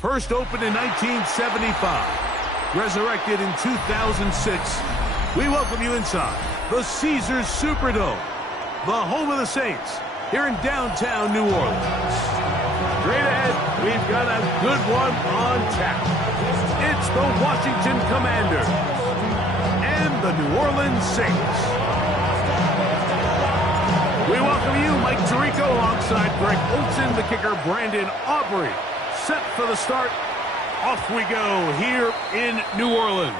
First opened in 1975, resurrected in 2006, we welcome you inside the Caesars Superdome, the home of the Saints, here in downtown New Orleans. Straight ahead, we've got a good one on tap. It's the Washington Commanders and the New Orleans Saints. We welcome you, Mike Tirico, alongside Greg Olson, the kicker, Brandon Aubrey. Set for the start. Off we go here in New Orleans.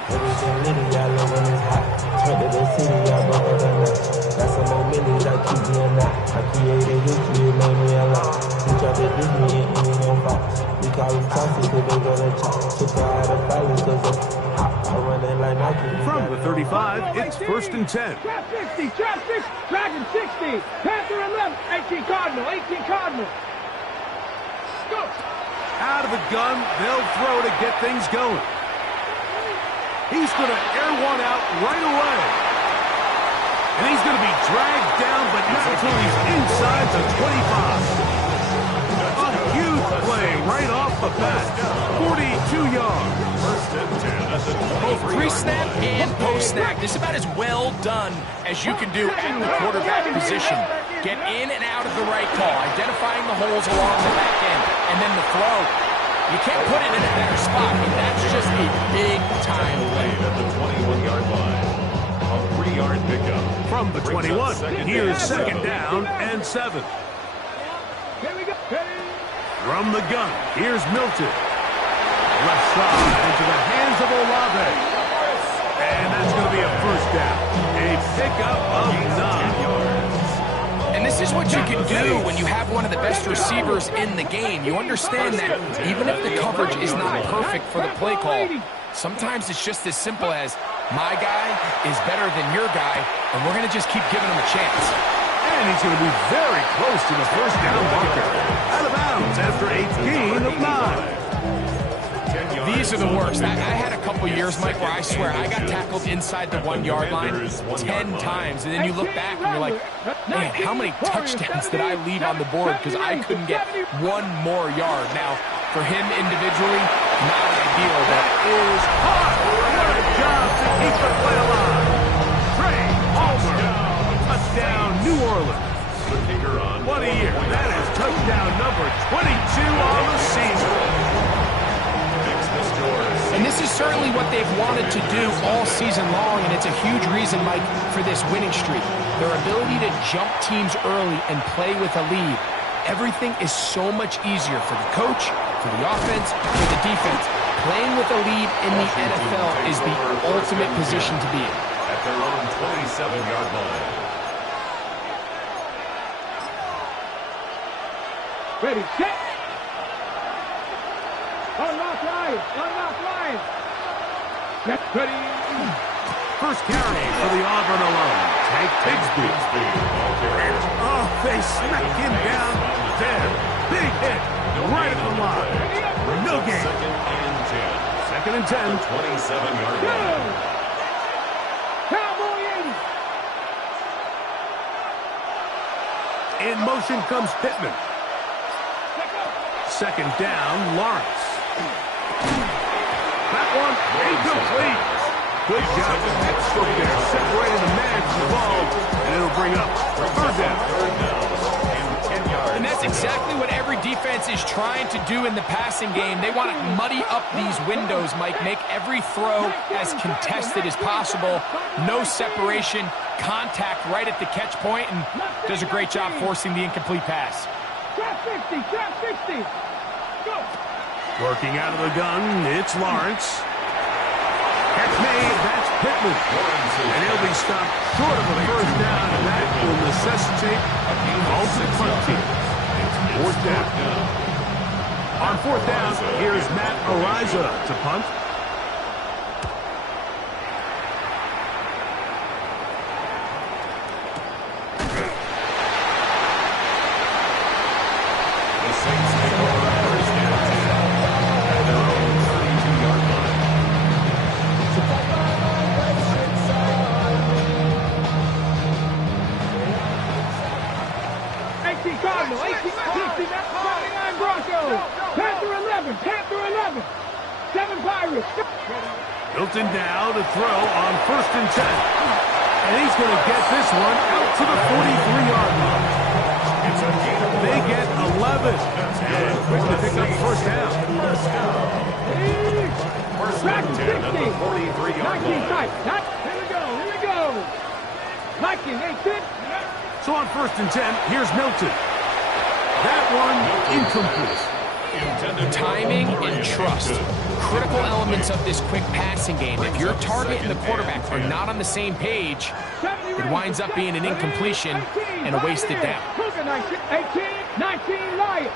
From the 35, it's 1st and 10. Trap 60, trap 6, Dragon 60, Panther 11, 18 Cardinal, 18 Cardinal. Go! Out of the gun, they'll throw to get things going. He's going to air one out right away. And he's going to be dragged down, but not until he's inside the 25. A huge play right off the bat. 42 yards. Both pre-snap and post-snap. This is about as well done as you can do at the quarterback position. Get in and out of the right call, identifying the holes along the back end, and then the throw. You can't put it in a better spot, but that's just a big-time play. At the 21-yard line, a 3-yard pickup. From the 21, here's 2nd down and 7. From the gun, here's Milton. Left side into the hands of Olave. And that's going to be a 1st down. A pickup of 9 yards. And this is what you can do when you have one of the best receivers in the game. You understand that even if the coverage is not perfect for the play call, sometimes it's just as simple as, my guy is better than your guy, and we're going to just keep giving him a chance. And he's going to be very close to the 1st down marker. Out of bounds after a gain of 9. These are the worst. I had a couple years, Mike, where I swear I got tackled inside the 1-yard line 10 times. And then you look back and you're like, man, how many touchdowns did I leave on the board because I couldn't get one more yard? Now, for him individually, not ideal, but is hot. What a job to keep the play alive. Trey Palmer. Touchdown, New Orleans. What a year. That is touchdown number 22 on the season. And this is certainly what they've wanted to do all season long, and it's a huge reason, Mike, for this winning streak. Their ability to jump teams early and play with a lead. Everything is so much easier for the coach, for the offense, for the defense. Playing with a lead in the NFL is the ultimate position to be in. At their own 27-yard line. Ready, set. Unlock line, unlock line. Get ready. First carry for the Auburn alone. Tank Bigsby. Oh, they smack him down dead. Big hit right at the line. No gain. 2nd and 10. 27-yard line. Cowboy in. In motion comes Pittman. 2nd down, Lawrence. That one incomplete. Good job with that stroke there, separating the man from the ball, and it'll bring up 3rd down. And that's exactly what every defense is trying to do in the passing game. They want to muddy up these windows, Mike, make every throw as contested as possible. No separation, contact right at the catch point, and does a great job forcing the incomplete pass. Trap 60, trap 60. Go. Working out of the gun, it's Lawrence. Catch made, that's Pittman. And he'll be stopped short of a 1st down, and that will necessitate a ultimate punt team. It's 4th down. On 4th down, here's Matt Ariza to punt. Milton now to throw on 1st and 10. And he's going to get this one out to the 43-yard line. They get 11. And quick to pick up 1st down. First and 10 at the 43-yard line. Here we go. 19, 18. So on 1st and 10, here's Milton. That one incomplete. Timing and trust. Critical elements of this quick passing game. If your target and the quarterback are not on the same page, it winds up being an incompletion and a wasted down. 18, 19, Lions.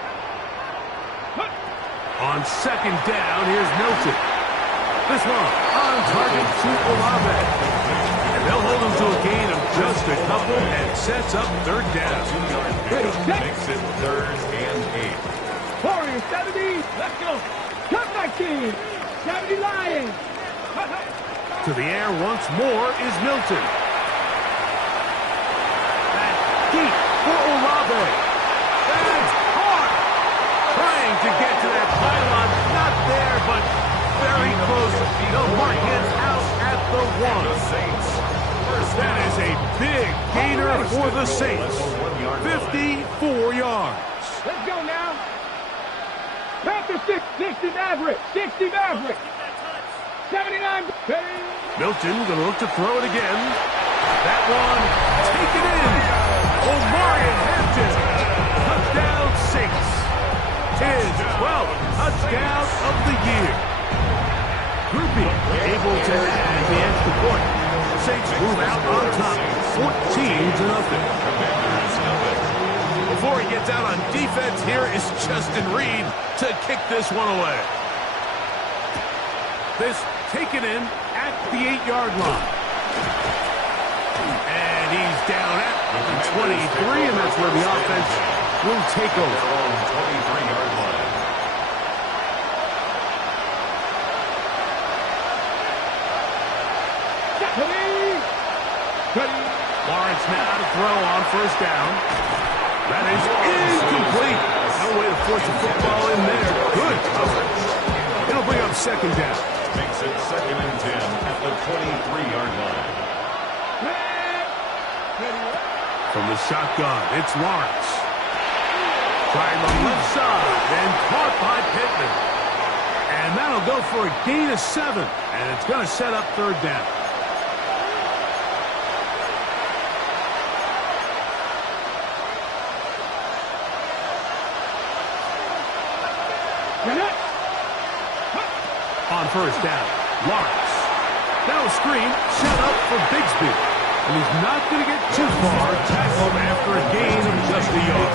On 2nd down, here's Milton. This one on target to Olave. And they'll hold him to a gain of just a couple and sets up 3rd down. Makes it 3rd and 8. Warriors 70, let's go. Cut 19, 70 Lions. To the air once more is Milton. That's deep for Olave. That's hard. Trying to get to that pylon. Not there, but very close. They'll mark him out at the 1. That is a big gainer for the Saints. 54 yards. Let's go now. Panthers 60 Maverick. 60 Maverick. 79. Milton going to look to throw it again. That one taken in. Omarion Hampton. Touchdown Saints. His 12th touchdown of the year. Groupie able to add the extra point. Saints move out on top. 14-0. Before he gets out on defense, here is Justin Reed to kick this one away. This taken in at the 8-yard line. And he's down at the 23, and that's where the offense will take over. 23-yard line. Lawrence now to throw on 1st down. That is incomplete. No way to force the football in there. Good coverage. It'll bring up 2nd down. Makes it 2nd and 10 at the 23-yard line. From the shotgun, it's Lawrence. Trying the left side and caught by Pittman. And that'll go for a gain of 7. And it's going to set up 3rd down. On 1st down, Lawrence. Now a screen set up for Bigsby. And he's not going to get too far. Tackled after a gain of just a yard.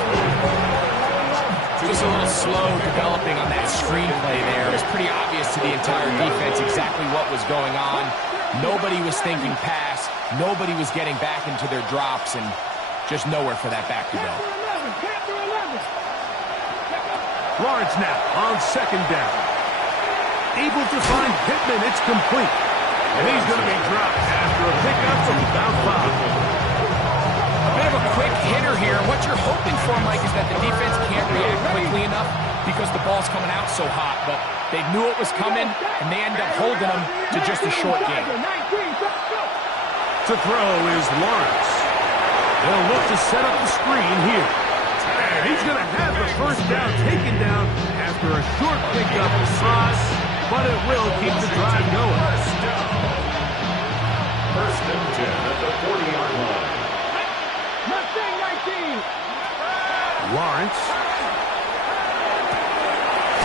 Just a little slow developing on that screenplay there. It was pretty obvious to the entire defense exactly what was going on. Nobody was thinking pass. Nobody was getting back into their drops, and just nowhere for that back to go. Lawrence now on 2nd down. Able to find Pittman. It's complete. And he's going to be dropped after a pickup of about 5. A bit of a quick hitter here. What you're hoping for, Mike, is that the defense can't react quickly enough because the ball's coming out so hot. But they knew it was coming, and they end up holding them to just a short game. To throw is Lawrence. They'll look to set up the screen here. And he's going to have the 1st down taken down after a short pickup of 5. But it will keep the drive going. 1st and 10 at the 40-yard line. Mustang 19. Lawrence.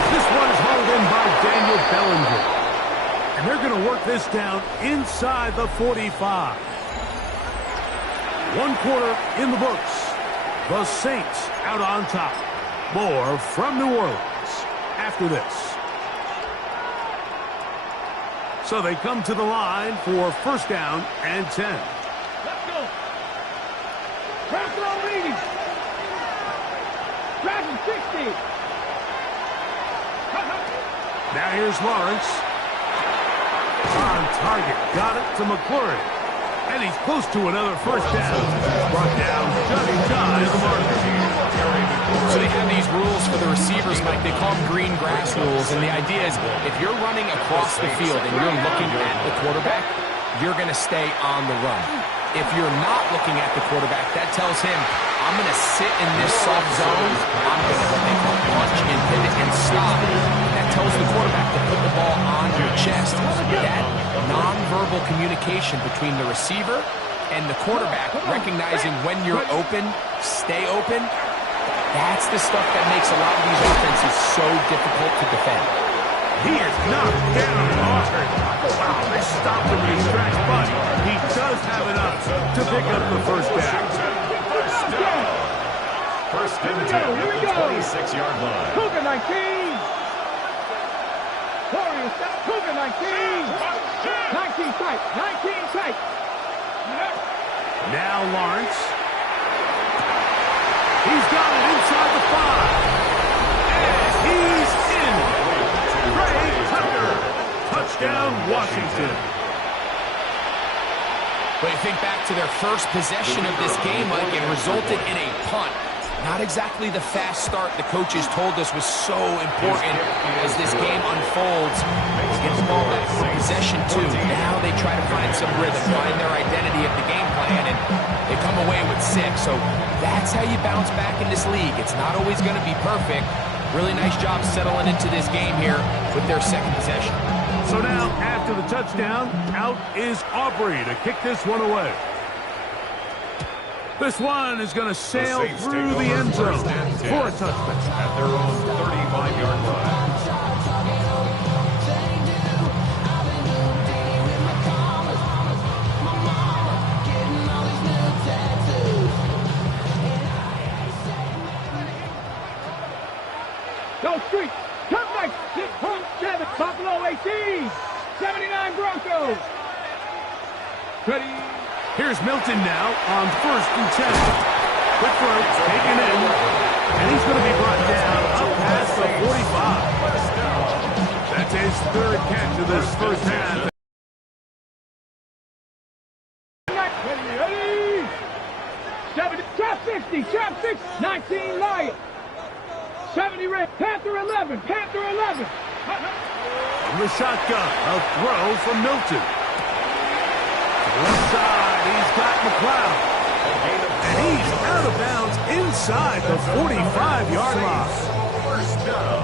This one is hauled in by Daniel Bellinger. And they're going to work this down inside the 45. 1 quarter in the books. The Saints out on top. More from New Orleans after this. So they come to the line for 1st down and 10. Let's go. Press on leading. Dragon 60. Now here's Lawrence. On target. Got it to McClure. And he's close to another 1st down. Brought down just shy of the marker. So they have these rules for the receivers, Mike. They call them green grass rules. And the idea is if you're running across the field and you're looking at the quarterback, you're going to stay on the run. If you're not looking at the quarterback, that tells him, I'm going to sit in this soft zone. I'm going to what they call punch and pivot and stop. That tells the quarterback to put the ball on your chest. That nonverbal communication between the receiver and the quarterback, recognizing when you're open, stay open, that's the stuff that makes a lot of these offenses so difficult to defend. He is knocked down hard. Wow, they stopped him in his tracks, but he does have enough to pick up the first down. First and 10 at the 26-yard line. Cougar 19. Cougar 19. 19 tight. 19 tight. Now Lawrence. He's got it inside the 5. And he's in. Ray Tucker. Touchdown, Washington. But you think back to their first possession of this game, Mike, it resulted in a punt. Not exactly the fast start the coaches told us was so important as this game unfolds. Get the ball back for possession 2. Now they try to find some rhythm, find their identity of the game plan, and they come away with 6. So that's how you bounce back in this league. It's not always going to be perfect. Really nice job settling into this game here with their second possession. So now, after the touchdown, out is Aubrey to kick this one away. This one is going to sail through the end zone for a touchdown. At their own 35-yard line. Go Street. Come back. 6.7. Buffalo 18. 79 Broncos. Ready. Here's Milton now on 1st and 10. Quick throw, taken in, and he's going to be brought down up past the 45. That's his 3rd catch of this first half. Ready. 70. Trap 60. Trap 6. 19 Lions. 70 Red. Panther 11. Panther 11. From the shotgun, a throw from Milton. Left side, he's got McLeod. And he's out of bounds inside the 45-yard line.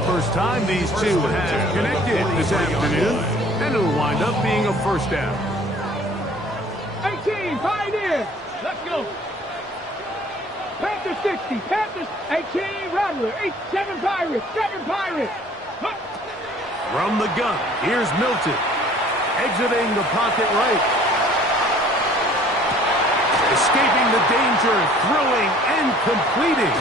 First time these two have connected this afternoon, and it'll wind up being a first down. 18, Pioneer. Let's go. Panthers 60. Panthers 18, Rattler. 7 Pirates. 7 Pirates. From the gun, here's Milton. Exiting the pocket right. Escaping the danger, throwing and completing.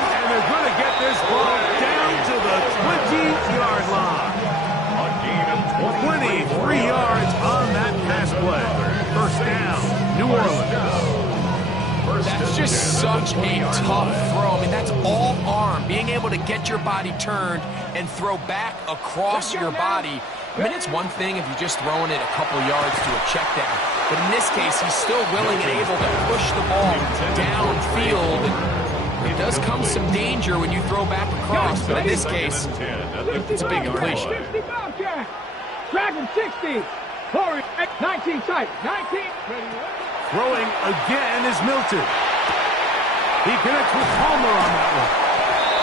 And they're going to get this ball down to the 20-yard line. A gain of 23 yards on that pass play. First down, New Orleans. That's just such a tough throw. I mean, that's all arm. Being able to get your body turned and throw back across your body. I mean, it's one thing if you're just throwing it a couple yards to a check down. But in this case, he's still willing and able to push the ball downfield. There does come some danger when you throw back across, but in this case, it's a big completion. 60 Bobcat. Dragon 60. Corey 19 tight. 19. Throwing again is Milton. He connects with Palmer on that one.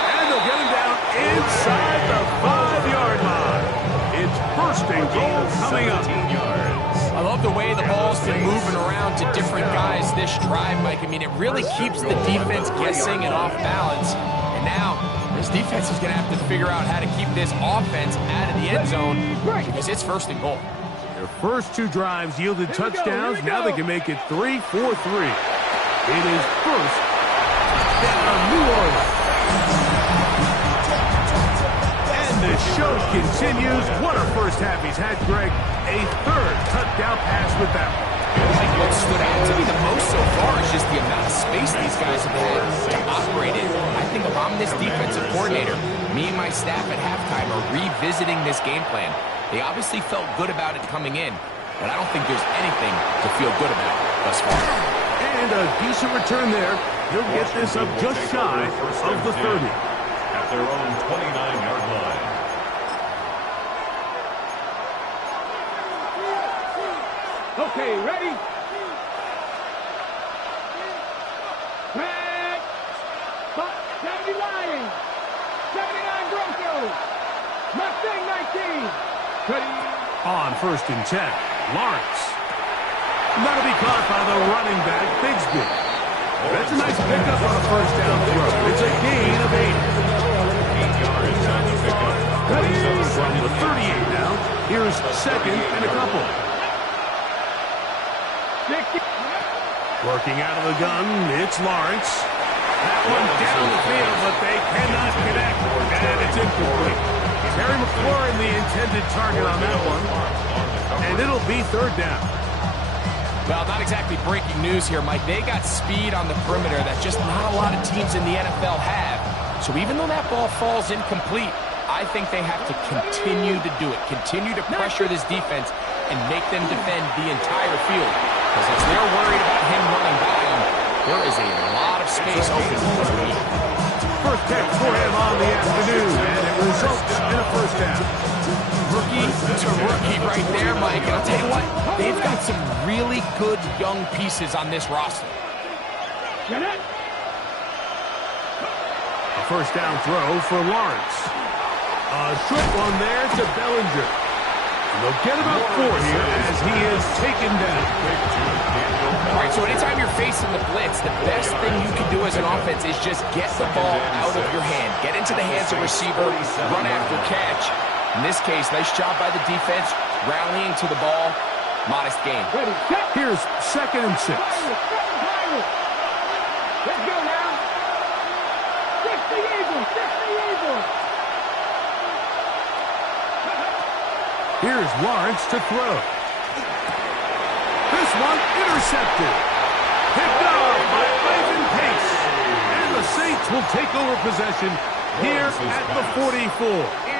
And they'll get him down inside the 5-yard line. It's 1st and goal coming up. I love the way the ball's been moving around to different guys this drive, Mike. I mean, it really keeps the defense guessing and off balance. And now, this defense is going to have to figure out how to keep this offense out of the end zone because it's 1st and goal. Their first 2 drives yielded touchdowns. Now they can make it 3-4-3. It is 1st down New Orleans. And the show continues. What a first half he's had, Greg. A 3rd touchdown pass with that one. What stood out to me the most so far is just the amount of space these guys have had to operate in. I think if I'm this defensive coordinator, me and my staff at halftime are revisiting this game plan. They obviously felt good about it coming in, but I don't think there's anything to feel good about thus far. And a decent return there. He'll get this up just shy of the 30. At their own 29-yard line. Okay, ready? Back. 70 Lions. 79 Broncos. Mustang 19. Ready? On 1st and 10, Lawrence. That'll be caught by the running back, Bigsby. That's a nice pickup on a 1st down throw. It's a gain of 8. 8 yards on the pickup. From the 38 now, here's 2nd and a couple. 60. Working out of the gun, it's Lawrence. That one down the field, but they cannot connect, and it's incomplete. Terry McLaurin, the intended target on that one, and it'll be 3rd down. Well, not exactly breaking news here, Mike. They got speed on the perimeter that just not a lot of teams in the NFL have. So even though that ball falls incomplete, I think they have to continue to do it. Continue to pressure this defense and make them defend the entire field. Because if they're worried about him running by them, there is a lot of space open for him. First catch for him on the afternoon, and it results in a 1st down. Rookie to rookie right there, Mike. And I'll tell you what, they've got some really good young pieces on this roster. Get it? A 1st down throw for Lawrence. A short one there to Bellinger. And they'll get about 4 here as he is taken down. All right, so anytime you're facing the blitz, the best thing you can do as an offense is just get the ball out of your hand. Get into the hands of receiver, run after catch. In this case, nice job by the defense, rallying to the ball. Modest gain. Ready, set. Here's 2nd and 6. Let's go now. 60 Eagles, 60 Eagles. Here's Lawrence to throw. This one intercepted. Picked off by Ivan Pace. And the Saints will take over possession here at the 44.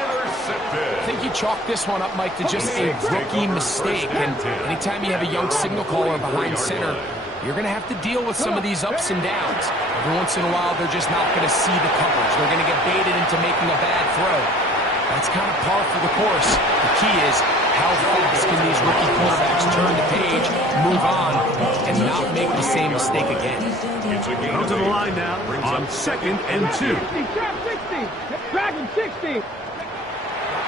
I think you chalk this one up, Mike, to just a rookie mistake. And anytime you have a young signal caller behind center, you're going to have to deal with some of these ups and downs. Every once in a while, they're just not going to see the coverage. They're going to get baited into making a bad throw. That's kind of par for the course. The key is how fast can these rookie quarterbacks turn the page, move on, and not make the same mistake again. Come to the line now on 2nd and 2. 60, Dragon 60.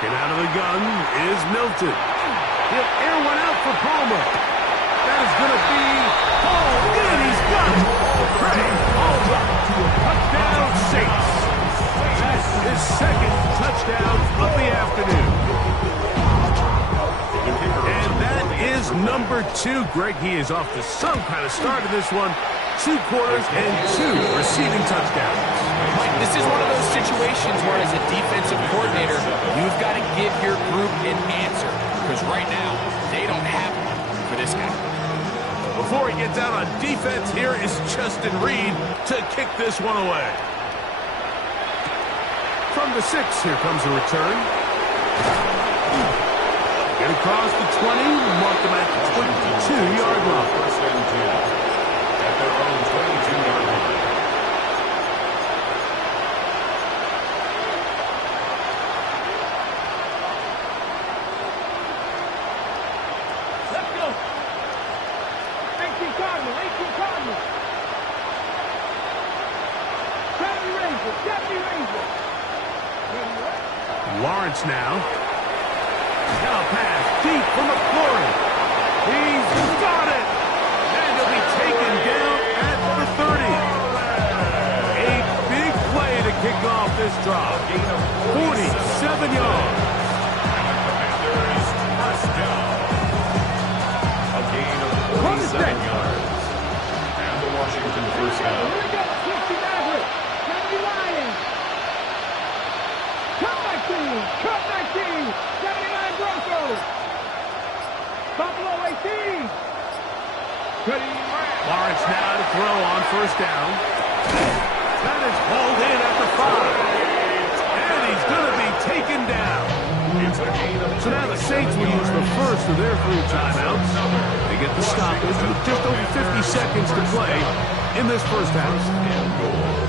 Get out of the gun is Milton. He'll air one out for Palmer. That is going to be hauled in. He's got it. Craig Palmer. Touchdown Saints. That's his 2nd touchdown of the afternoon. And that is number 2. Greg, he is off to some kind of start in this one. 2 quarters and 2 receiving touchdowns. Mike, this is one of those situations where as a defensive coordinator, you've got to give your group an answer. Because right now, they don't have one for this guy. Before he gets out on defense, here is Justin Reed to kick this one away. From the 6, here comes a return. Get across the 20, mark them at the 22-yard line. 1st and 10. At their own 22-yard line. Let's go. 18 Cardinals, 18 Cardinals. 70 Rangers, 70 Rangers. Lawrence now. Now pass deep for McLaurin. He's got it. And he'll be taken down at the 30. A big play to kick off this drive. 47 yards. Commanders touchdown. A gain of 47 yards. And the Washington 1st down. Here we go, 60 Maverick, 70 Lions. Cut 19, 79 Broncos. Buffalo 18. Lawrence now to throw on 1st down. That is hauled in at the 5. And he's going to be taken down. So now the Saints will use the first of their 3 timeouts. They get the stoppage with just over 50 seconds to play. in this first half.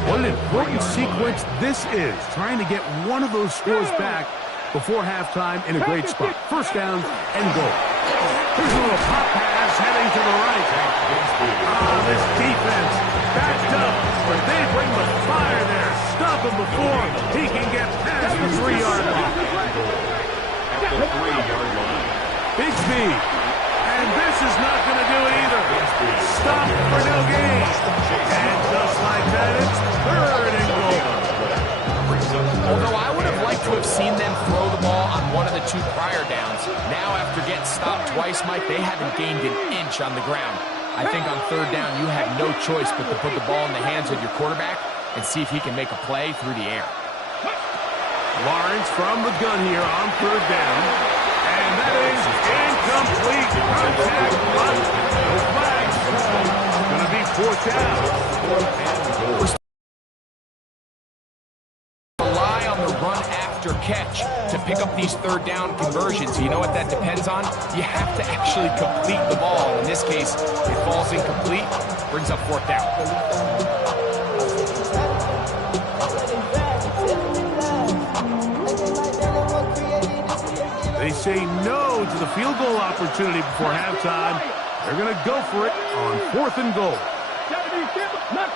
What an important sequence this is, trying to get one of those scores back before halftime in a great spot. First down and goal. Here's a little pop pass heading to the right. This defense backed up, but they bring the fire there. Stop him before he can get past the 3-yard line. At the 3-yard line. Big speed. And this is not going to do it either. Stop for no gain. And just like that, it's third and goal. Although I would have liked to have seen them throw the ball on one of the 2 prior downs, now after getting stopped twice, Mike, they haven't gained an inch on the ground. I think on third down, you have no choice but to put the ball in the hands of your quarterback and see if he can make a play through the air. Lawrence from the gun here on third down. And that is incomplete. Contact, but no flags. It's going to be fourth down. Rely on the run after catch to pick up these third down conversions. You know what that depends on? You have to actually complete the ball. In this case, it falls incomplete, brings up fourth down. They say no to the field goal opportunity before halftime. They're going to go for it on fourth and goal.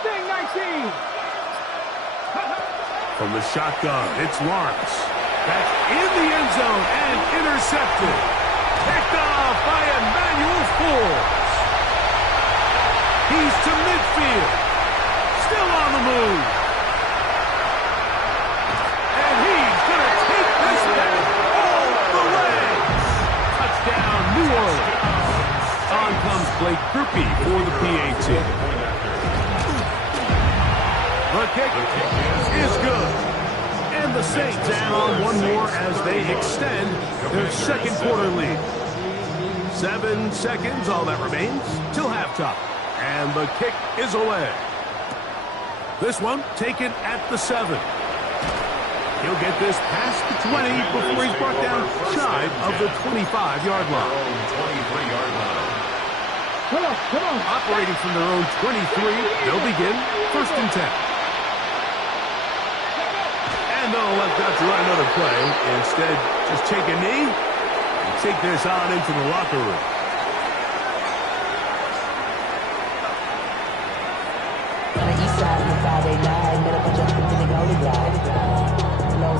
19. From the shotgun, it's Lawrence. That's in the end zone and intercepted. Picked off by Emmanuel Forbes. He's to midfield. Still on the move. And he's going to take this back all the way. Touchdown, New Orleans. On comes Blake Grupe for the PAT. The kick is good. And the Saints add on one more as they extend their second quarter lead. 7 seconds, all that remains, till halftime. And the kick is away. This one taken at the 7. He'll get this past the 20 before he's brought down shy of the 25-yard line. 23-yard line. Come on. Operating from their own 23, they'll begin first and 10. And they'll elect not to run another play. Instead, just take a knee and take this on into the locker room.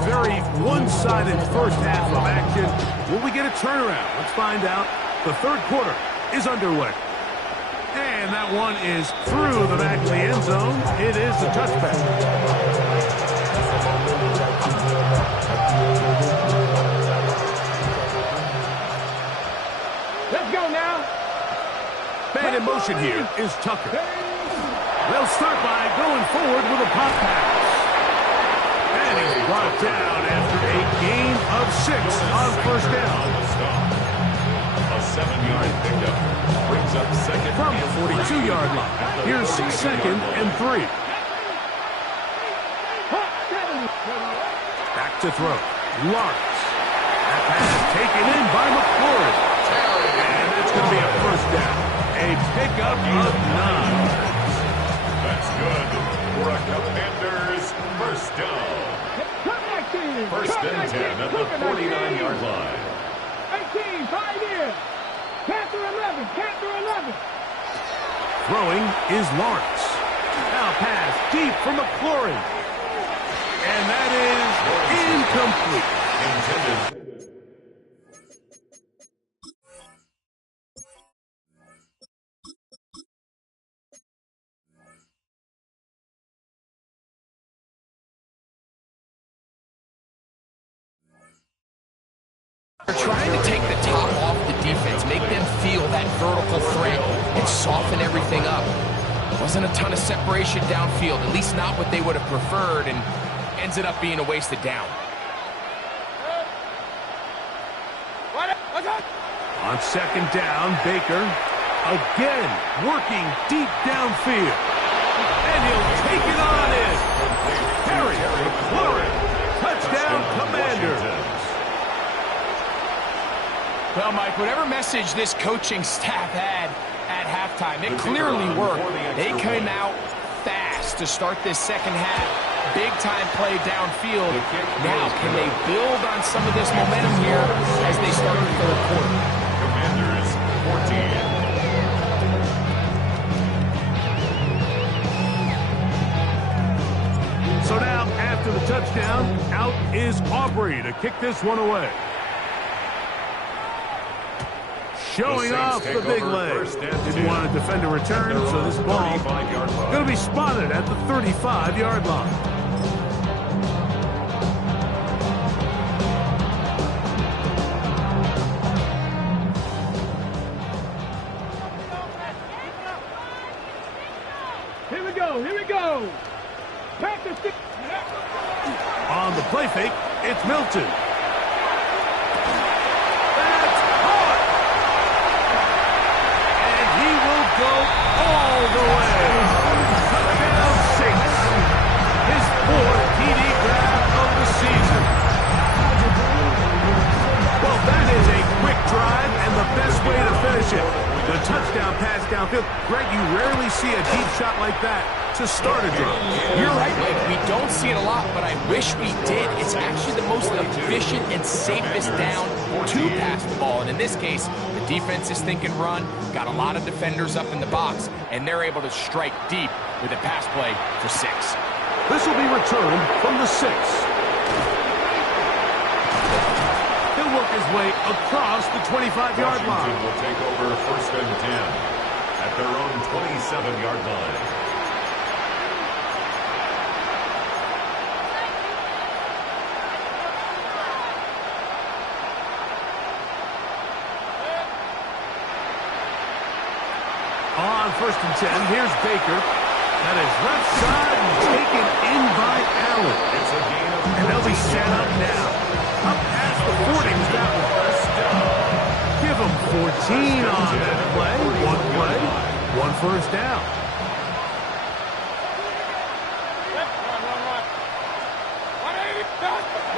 Very one-sided first half of action. Will we get a turnaround? Let's find out. The third quarter is underway. And that one is through the back of the end zone. It is a touchback. Let's go now. Man in motion here is Tucker. They'll start by going forward with a pop pass. And he's brought down after a gain of 6 on first down. A 7-yard pickup brings up second From the 42-yard line. Here's second and 3. Back to throw. Lawrence. That pass taken in by McCord. And it's going to be a first down. A pickup of 9. That's good for a Commanders first down. First and 10 at the 49-yard line. 18, 5 years. Panther 11. Throwing is Lawrence. Now pass deep for McLaurin. And that is incomplete. Intended. They're trying to take the top off the defense, make them feel that vertical threat, and soften everything up. Wasn't a ton of separation downfield, at least not what they would have preferred, and ends it up being a wasted down. On second down, Baker again working deep downfield. And he'll take it on in. Harry McLaurin, touchdown Commanders. Well, Mike, whatever message this coaching staff had at halftime, it clearly worked. They came out fast to start this second half. Big-time play downfield. Now, can they build on some of this momentum here as they start the third quarter? Commanders 14. So now, after the touchdown, out is Aubrey to kick this one away. Showing off the big leg. Didn't want to defend a return, so this ball going to be spotted at the 35-yard line. Here we go. Practice. On the play fake, it's Milton. Go all the way. Touchdown Saints. His fourth TD grab of the season. Well, that is a quick drive and the best way to finish it. The touchdown pass downfield. Greg, you rarely see a deep shot like that to start a drive. You're right, Mike. We don't see it a lot, but I wish we did. It's actually the most efficient and safest down to pass the ball. And in this case, the defense is thinking run, got a lot of defenders up in the box, and they're able to strike deep with a pass play for 6. This will be returned from the 6. He'll work his way across the 25-yard line. Washington will take over 1st and 10 at their own 27-yard line. On 1st and 10, here's Baker. That is left side and taken in by Allen. It's a gain of 14. And they'll be set up now. Up past the 40 was that one. Give them 14 on that play. One play, one first down.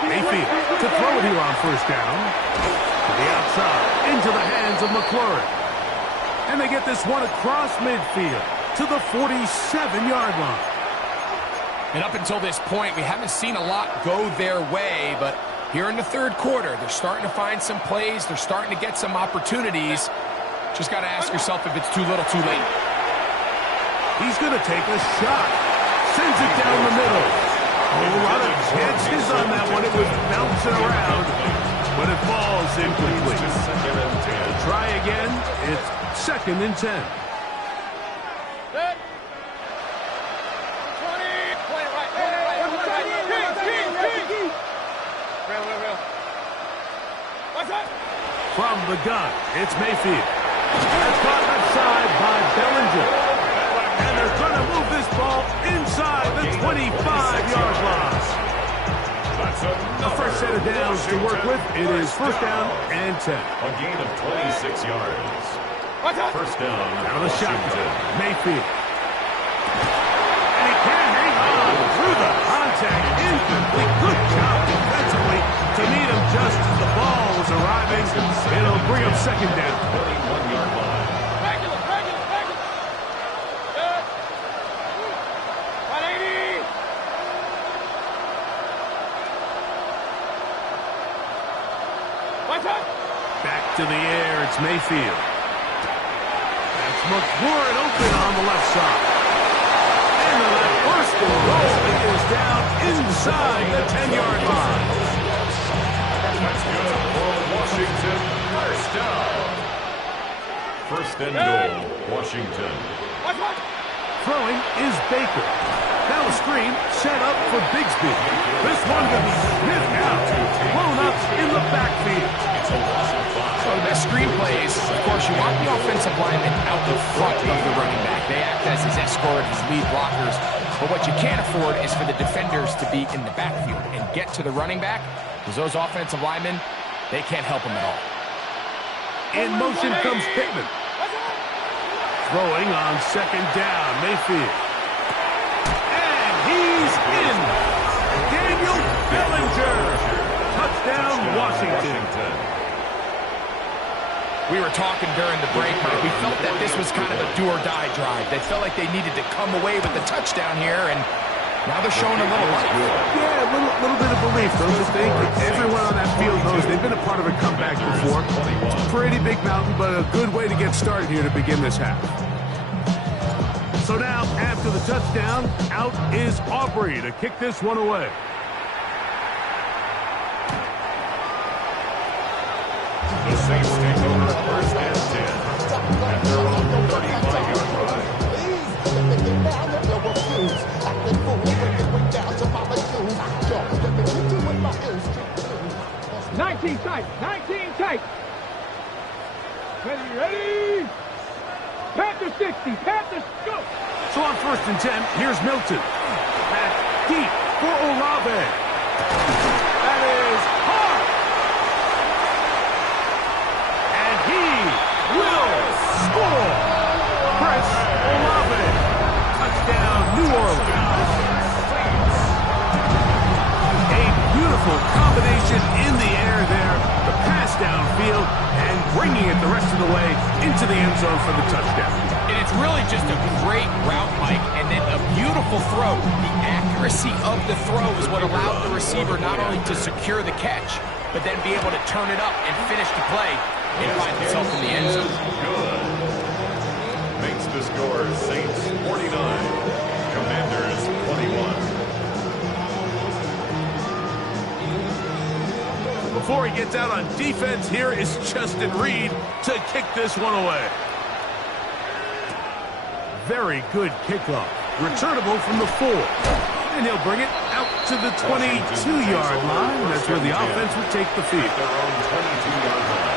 Mayfield to throw it here on 1st down. To the outside, into the hands of McLaurin. And they get this one across midfield to the 47-yard line. And up until this point, we haven't seen a lot go their way, but here in the third quarter, they're starting to find some plays. They're starting to get some opportunities. Just got to ask yourself if it's too little, too late. He's going to take a shot. Sends it down the middle. A lot of chances on that one. It was bouncing around, but it falls incomplete. We'll try again. It's 2nd and 10. From the gun, it's Mayfield. That's caught left side by Bellinger. And they're going to move this ball inside the 25-yard line. The first set of downs to work with. It is 1st down and 10. A gain of 26 yards. 1st down. Out of the shotgun. Mayfield. And he can't hang on through the contact. Incomplete. Good job defensively to meet him just as the ball was arriving. It'll bring up 2nd down. 31-yard line. Back to the air, it's Mayfield. That's McLaurin open on the left side. And the left first and goal is down inside the 10-yard line. That's good for Washington. 1st down. 1st and goal, Washington. Throwing is Baker. Now a screen set up for Bigsby. This one going to be sniffed out. Blown up in the backfield. So the best screen plays, of course, you want the offensive lineman out in front of the running back. They act as his escort, his lead blockers. But what you can't afford is for the defenders to be in the backfield and get to the running back, because those offensive linemen, they can't help him at all. In motion comes Pittman. Throwing on 2nd down, Mayfield. And he's in. Daniel Bellinger. Touchdown, Washington. We were talking during the break, Mike. We felt that this was kind of a do-or-die drive. They felt like they needed to come away with the touchdown here, and now they're showing a little life. Yeah, a little bit of belief, don't you think? Everyone on that field knows they've been a part of a comeback before. It's a pretty big mountain, but a good way to get started here to begin this half. So now, after the touchdown, out is Aubrey to kick this one away. The Saints take over first and 10 at their own 35-yard line. 19 tight, 19 tight. Ready. Panthers 60, Panthers go. So on first and 10, here's Milton. That's deep for Olave. That is hard. And he will score. Chris Olave. Touchdown, New Orleans. A beautiful combination in the air there. The pass downfield and bringing it the rest of the way into the end zone for the touchdown. And it's really just a great route, Mike, and then a beautiful throw. The accuracy of the throw is what allowed the receiver not only to secure the catch, but then be able to turn it up and finish the play and find himself in the end zone. Good. Makes the score Saints 49, Commanders 21. Before he gets out on defense, here is Justin Reed to kick this one away. Very good kickoff. Returnable from the 4. And he'll bring it out to the 22-yard line. That's where the offense will take the field. Their own 22-yard line.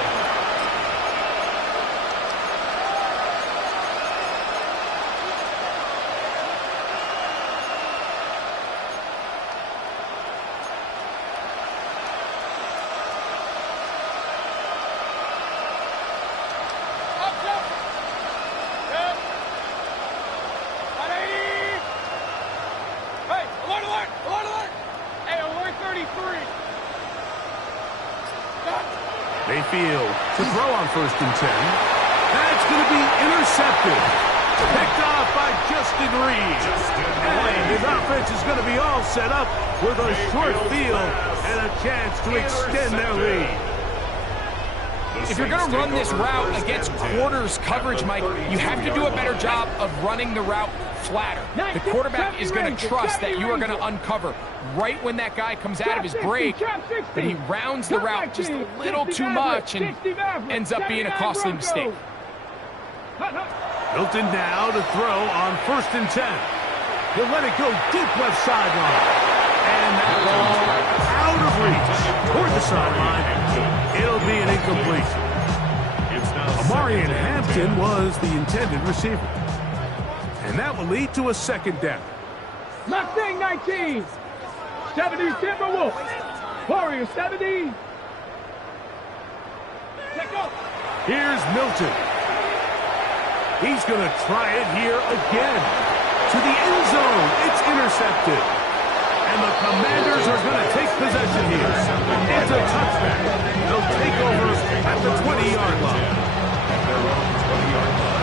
Mayfield to throw on first and 10. That's going to be intercepted. Picked off by Justin Reed. And his offense is going to be all set up with a short field and a chance to extend their lead. If you're going to run this route against quarters coverage, Mike, you have to do a better job of running the route flatter. The quarterback is going to trust that you are going to uncover right when that guy comes out of his break, but he rounds the route just a little too much and ends up being a costly mistake. Milton now to throw on first and 10. He'll let it go deep left sideline. And that ball out of reach toward the sideline. It'll be an incompletion. Amarian Hampton was the intended receiver. And that will lead to a second down. Mustang 19. 70 Timberwolves. Warriors 70. Take off. Here's Milton. He's going to try it here again. To the end zone. It's intercepted. And the Commanders are going to take possession here. It's a touchback. They'll take over at the 20-yard line. At their own 20-yard line.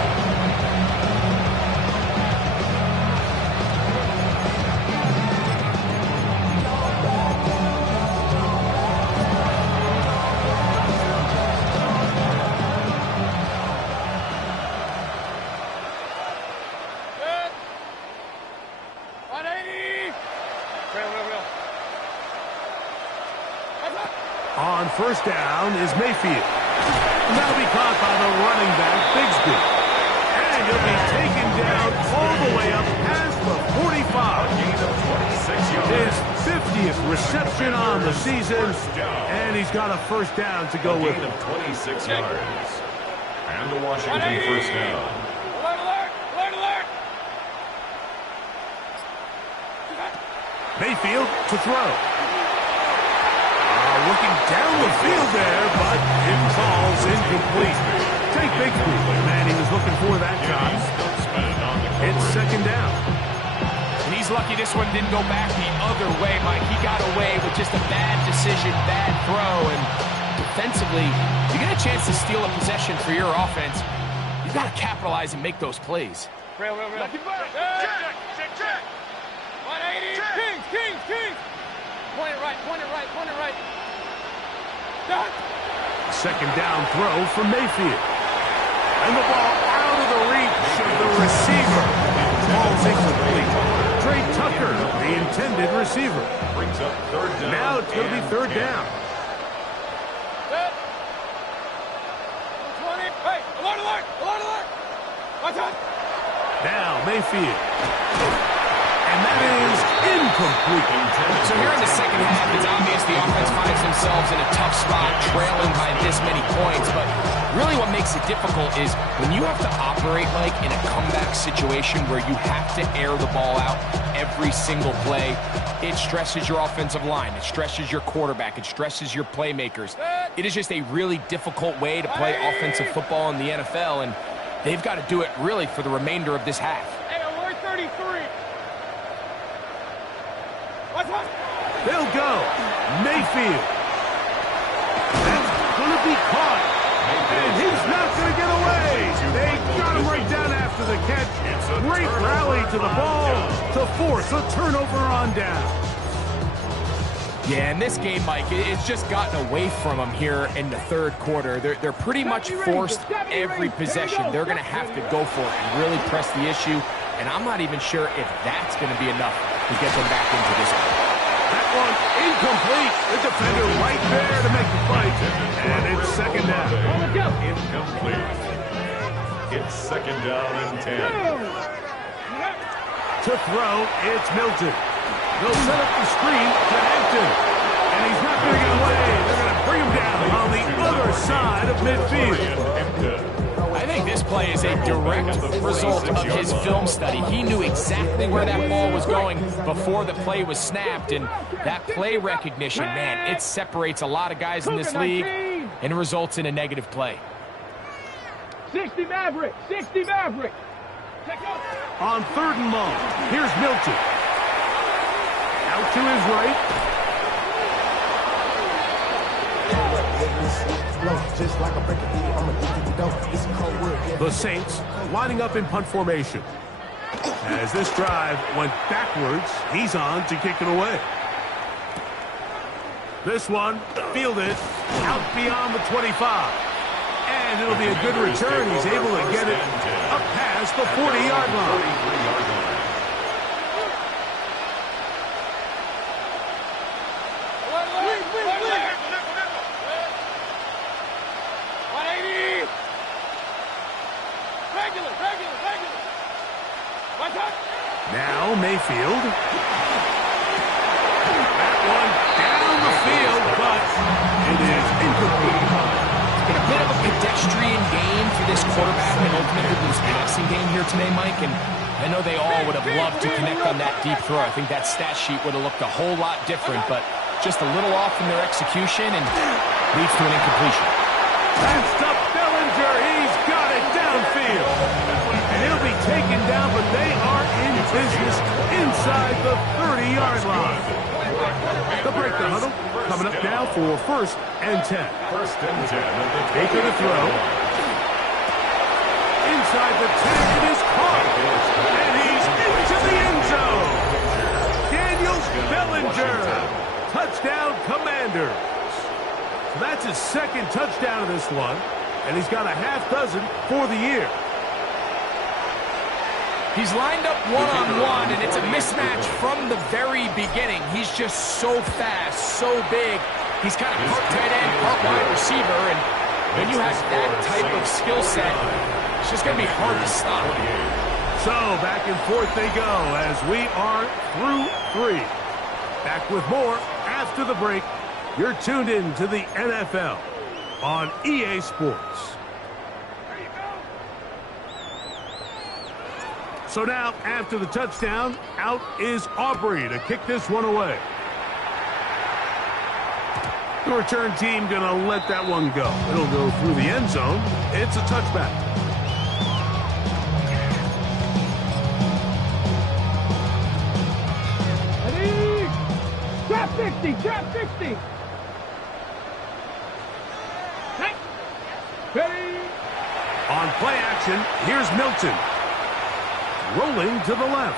On first down is Mayfield. Now be caught by the running back, Bigsby. And he'll be taken down all the way up past the 45. His 50th reception on the season, and he's got a first down to go with it. 26 yards. And the Washington first down. Mayfield to throw. Looking down the field there, but it falls incomplete. Take Bigsby, man, he was looking for that time. It's second down. And he's lucky this one didn't go back the other way, Mike. He got away with just a bad decision, bad throw, and defensively, you get a chance to steal a possession for your offense, you've got to capitalize and make those plays. Real. Lucky back. Check. 180. Kings. Point it right. Done. Second down throw from Mayfield. And the ball out of the reach of the receiver. Ball's incomplete. Trey Tucker, the intended receiver. Brings up third down. Now it's going to be third down. Set. 20. Hey, alert. Watch out. Now Mayfield. And that is incomplete. So here in the second half, it's obvious the offense finds themselves in a tough spot, trailing by this many points. But really what makes it difficult is when you have to operate like in a comeback situation where you have to air the ball out every single play, it stresses your offensive line, it stresses your quarterback, it stresses your playmakers. It is just a really difficult way to play offensive football in the NFL, and they've got to do it really for the remainder of this half. Hey, alert 33. They'll go. Mayfield. That's going to be caught. And he's not going to get away. They got him right down after the catch. Great rally to the ball to force a turnover on down. Yeah, in this game, Mike, it's just gotten away from them here in the third quarter. They're pretty much forced every possession. They're going to have to go for it and really press the issue. And I'm not even sure if that's going to be enough to get them back into this one. That one incomplete. The defender right there to make the fight. And it's second down. Incomplete. It's second down and 10. To throw, it's Milton. They'll set up the screen to Hampton. And he's not going to get away. They're going to bring him down on the other side of midfield. I think this play is a direct result of his film study. He knew exactly where that ball was going before the play was snapped, and that play recognition, man, it separates a lot of guys in this league and results in a negative play. 60 Maverick. On third and long, here's Milton. Out to his right. The Saints lining up in punt formation. As this drive went backwards, he's on to kick it away. This one fielded out beyond the 25. And it'll be a good return. He's able to get it up past the 40-yard line. Now Mayfield. That one down the field, but it is incomplete. It's been a bit of a pedestrian game for this quarterback and ultimately this passing game here today, Mike. And I know they all would have loved to connect on that deep throw. I think that stat sheet would have looked a whole lot different, but just a little off in their execution and leads to an incompletion. That's to Bellinger. He's got it downfield. And he'll be taken down, but they are in business inside the 30-yard line. The breakdown huddle coming up now for first and 10. First and 10. Baker to throw. Inside the 10, it is caught. And he's into the end zone. Daniel Bellinger. Touchdown, Commanders. So that's his second touchdown of this one. And he's got a half dozen for the year. He's lined up one-on-one, and it's a mismatch from the very beginning. He's just so fast, so big. He's kind of part tight end, part wide receiver, and when you have that type of skill set, it's just going to be hard to stop. So back and forth they go as we are through three. Back with more after the break. You're tuned in to the NFL on EA Sports. So now, after the touchdown, out is Aubrey to kick this one away. The return team going to let that one go. It'll go through the end zone. It's a touchback. Ready? Trap 60, trap 60. Hey. On play action, here's Milton. Rolling to the left.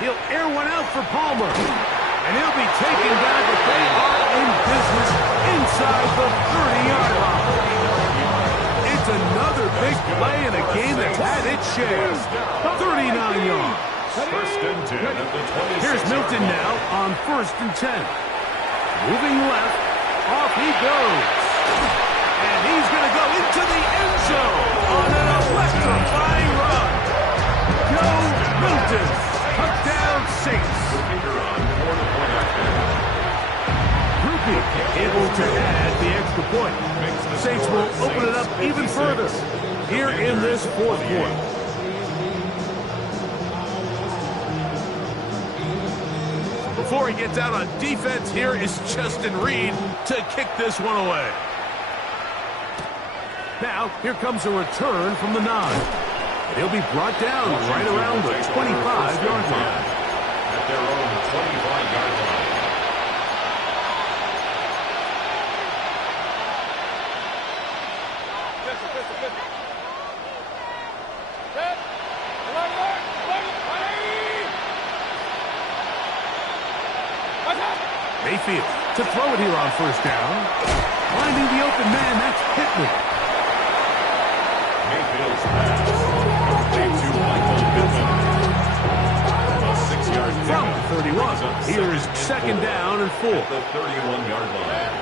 He'll air one out for Palmer. And he'll be taken down, but they are in business inside the 30-yard line. It's another big play in a game that's had its share. 39 yards. First and 10 at the 26. Here's Milton now on 1st and 10. Moving left, off he goes. And he's going to go into the end zone on an electrifying run. Joe Milton, touchdown Saints. Rupi able to add the extra point. Saints will open it up even further here in this fourth quarter. Before he gets out on defense, here is Justin Reed to kick this one away. Now, here comes a return from the 9. And he'll be brought down right around the 25-yard line. At their own 25-yard line. Mayfield to throw it here on 1st down. Finding the open man, that's Pittman. Mayfield's pass. Complete to Michael Pittman. A 6-yard From the 31, here's 2nd down and 4. At the 31-yard line.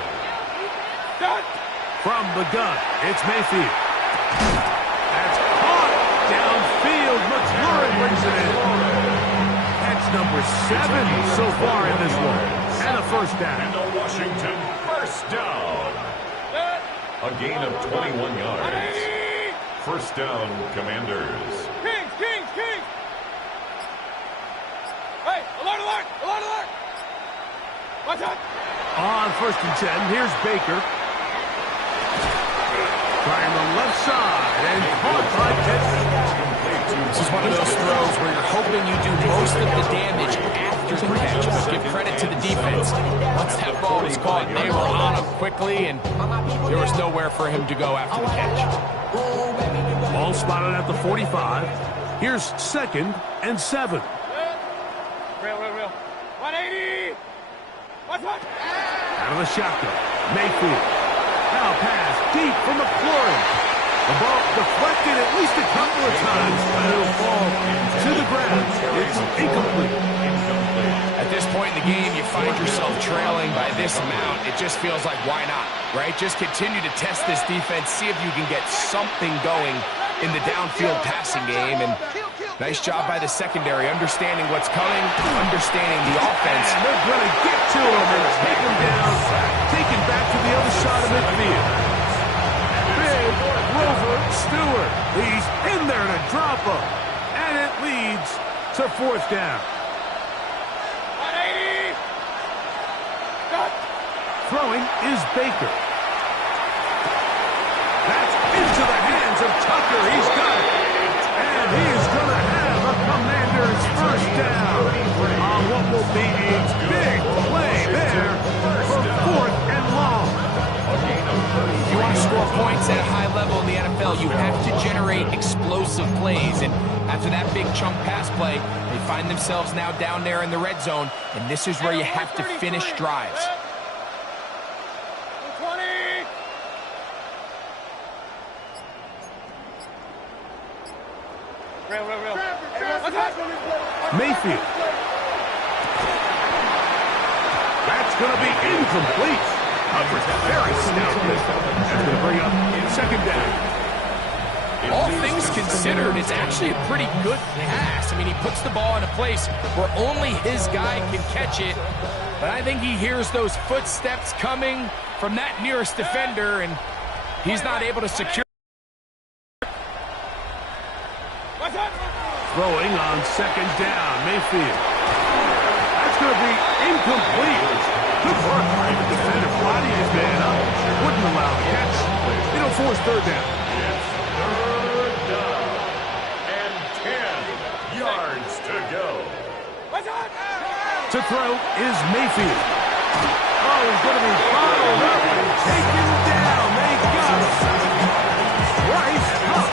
From the gun, it's Mayfield. That's caught downfield. McLaurin brings it in. That's number 7 so far in this one. And a 1st down. And a Washington 1st down. A gain of 21 yards. 1st down, Commanders. Kings! Hey, alert, alert, alert, alert! Watch out! On 1st and 10, here's Baker. Trying the left side and caught by Pittman. This is one of those throws where you're hoping you do most of the damage after the catch, but give credit to the defense. Once that ball was caught, they were on him quickly, and there was nowhere for him to go after the catch. Ball spotted at the 45. Here's 2nd and 7. Real. 180! Watch out! Out of the shotgun, Mayfield. Now pass deep from McLaurin. The ball deflected at least a couple of times, but it'll fall to the ground. It's incomplete. At this point in the game, you find yourself trailing by this amount. It just feels like, why not, right? Just continue to test this defense, see if you can get something going in the downfield passing game. And nice job by the secondary, understanding what's coming, understanding the offense. And they're going to get to him and take him down, take him back to the other side of midfield. Big Grover Stewart. He's in there to drop him. And it leads to 4th down. 180! Throwing is Baker. That's into the hands of Tucker. He's got it. And he is going to have a Commander's 1st down on what will be a big play there for 4th and long. If you want to score points at a high level in the NFL, you have to generate explosive plays. And after that big chunk pass play, they find themselves now down there in the red zone, and this is where you have to finish drives. 20! Real. Mayfield. That's going to be incomplete. Coverage very stout. That's going to bring up 2nd down. All things considered, it's actually a pretty good pass. I mean, he puts the ball in a place where only his guy can catch it. But I think he hears those footsteps coming from that nearest defender, and he's not able to secure. Throwing on 2nd down, Mayfield. That's going to be incomplete. Good work by the defender, blocking his man up. Wouldn't allow the catch. It'll force 3rd down. It's 3rd down. And 10 yards to go. To throw is Mayfield. Oh, he's going to be bottled up and taken down. They got him. Rice up.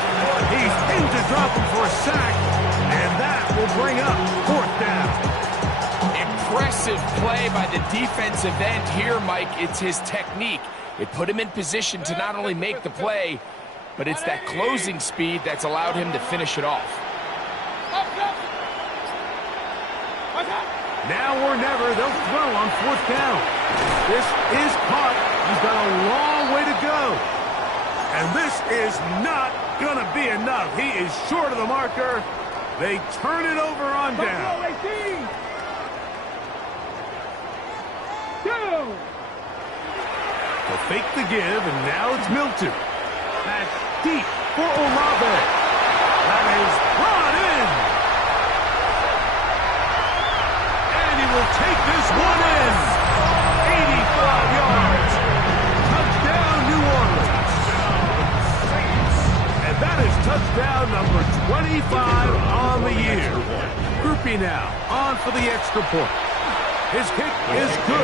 the defensive end here, Mike, it's his technique. It put him in position to not only make the play, but it's that closing speed that's allowed him to finish it off. Now or never, they'll throw on 4th down. This is caught. He's got a long way to go. And this is not going to be enough. He is short of the marker. They turn it over on down. To fake the give, and now it's Milton. That's deep for Olave. That is brought in. And he will take this one in. 85 yards. Touchdown, New Orleans. And that is touchdown number 25 on the year. Groupie now on for the extra point. His kick is good.